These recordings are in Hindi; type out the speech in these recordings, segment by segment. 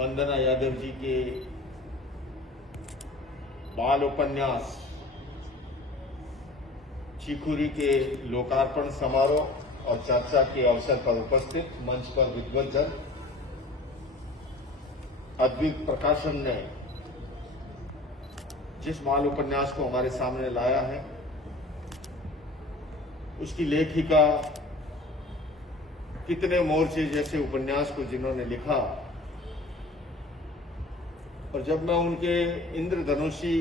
वंदना यादव जी के बाल उपन्यास चिकुरी के लोकार्पण समारोह और चर्चा के अवसर पर उपस्थित मंच पर विद्वज्जन, अद्वित प्रकाशन ने जिस बाल उपन्यास को हमारे सामने लाया है, उसकी लेखिका कितने मोर्चे जैसे उपन्यास को जिन्होंने लिखा, और जब मैं उनके इंद्रधनुषी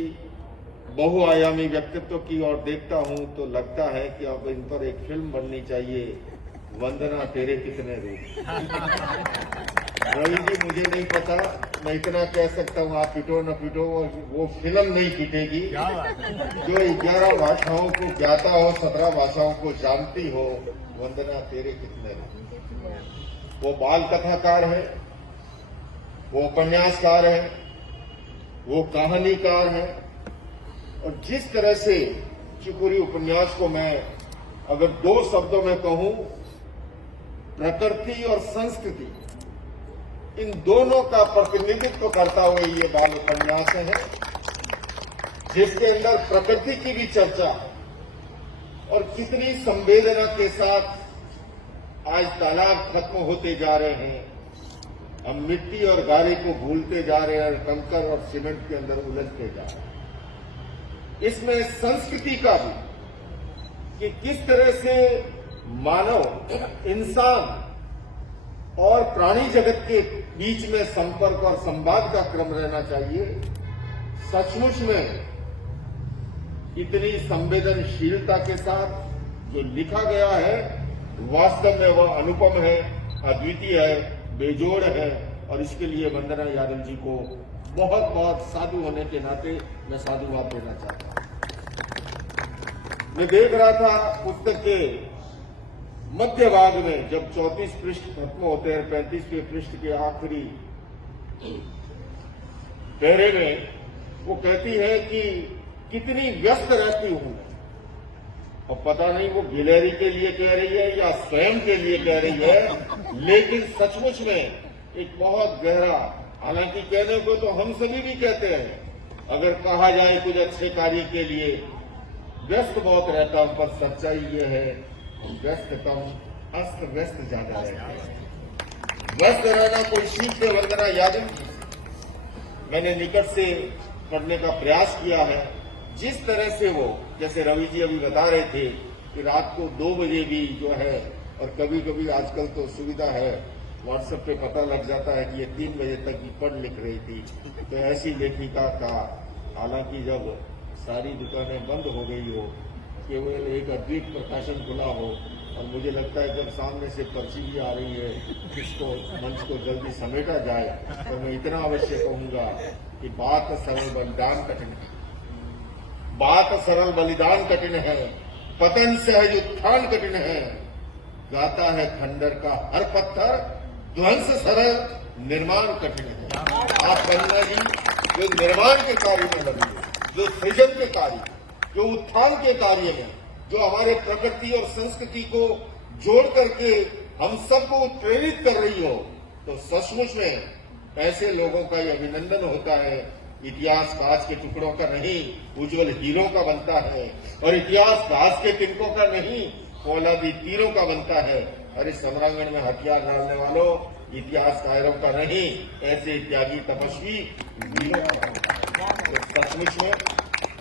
बहुआयामी व्यक्तित्व की ओर देखता हूं तो लगता है कि अब इन पर एक फिल्म बननी चाहिए, वंदना तेरे कितने रूप। रवि जी, मुझे नहीं पता, मैं इतना कह सकता हूं, आप पिटो न पिटो, वो फिल्म नहीं पिटेगी जो 11 भाषाओं को ज्ञाता हो, 17 भाषाओं को जानती हो। वंदना तेरे कितने रूप। वो बाल कथाकार है, वो उपन्यासकार है, वो कहानीकार है, और जिस तरह से चिकुरी उपन्यास को मैं अगर 2 शब्दों में कहूं, प्रकृति और संस्कृति, इन दोनों का प्रतिनिधित्व करता हुआ ये बाल उपन्यास है, जिसके अंदर प्रकृति की भी चर्चा और कितनी संवेदना के साथ आज तालाब खत्म होते जा रहे हैं, हम मिट्टी और गारे को भूलते जा रहे हैं और कंकर और सीमेंट के अंदर उलझते जा रहे हैं। इसमें संस्कृति का भी, कि किस तरह से मानव, इंसान और प्राणी जगत के बीच में संपर्क और संवाद का क्रम रहना चाहिए, सचमुच में इतनी संवेदनशीलता के साथ जो लिखा गया है, वास्तव में वह अनुपम है, अद्वितीय है, बेजोड़ है, और इसके लिए वंदना यादव जी को बहुत बहुत साधु होने के नाते मैं साधुवाद देना चाहता हूं। मैं देख रहा था पुस्तक के मध्य भाग में, जब 34 पृष्ठ खत्म होते हैं, 35वें पृष्ठ के आखिरी पैरे में वो कहती है कि कितनी व्यस्त रहती हूं मैं, और पता नहीं वो गिलहरी के लिए कह रही है या स्वयं के लिए कह रही है, लेकिन सचमुच में एक बहुत गहरा, हालांकि कहने को तो हम सभी भी कहते हैं, अगर कहा जाए कुछ अच्छे कार्य के लिए व्यस्त बहुत रहता हूं, पर सच्चाई ये है व्यस्त कम, अस्त व्यस्त ज्यादा रहता है। व्यस्त रहना कोई सीख है वंदना यादव जी, मैंने निकट से पढ़ने का प्रयास किया है। जिस तरह से वो, जैसे रवि जी अभी बता रहे थे कि रात को 2 बजे भी जो है, और कभी कभी आजकल तो सुविधा है, व्हाट्सएप पे पता लग जाता है कि ये 3 बजे तक की पढ़ लिख रही थी। तो ऐसी लेखिका का, हालांकि जब सारी दुकानें बंद हो गई हो, केवल एक अद्वित प्रकाशन खुला हो, और मुझे लगता है जब सामने से पर्ची भी आ रही है, इसको मंच को जल्दी समेटा जाए, तो मैं इतना अवश्य कहूंगा कि बात सरल बलिदान कठिन है, बात सरल बलिदान कठिन है, पतन सहज उत्थान कठिन है, गाता है खंडर का हर पत्थर, ध्वंस सरल निर्माण कठिन है। आप वंदना जी जो निर्माण के कार्य में लगी है, जो सृजन के कार्य, जो उत्थान के कार्य में, जो हमारे प्रकृति और संस्कृति को जोड़ करके हम सबको प्रेरित कर रही हो, तो सचमुच में ऐसे लोगों का ये अभिनंदन होता है। इतिहास कांच के टुकड़ों का नहीं, उज्जवल हीरों का बनता है, और इतिहास घास के तिनकों का नहीं, फौलादी तीरों का बनता है। और इस सम्रांगण में हथियार डालने वालों, इतिहास कायरों का नहीं, ऐसे त्यागी तपस्वी वीरों का बनता है। तो सचमुच में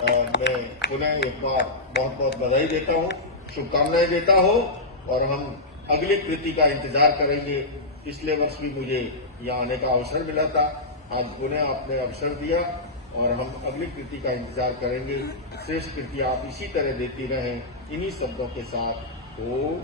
मैं पुनः एक बार बहुत बहुत बधाई देता हूं, शुभकामनाएं देता हूं, और हम अगली कृति का इंतजार करेंगे। पिछले वर्ष भी मुझे यहाँ आने का अवसर मिला था, आज पुनः आपने अवसर दिया, और हम अगली कृति का इंतजार करेंगे। श्रेष्ठ कृति आप इसी तरह देती रहें, इन्हीं शब्दों के साथ। ओ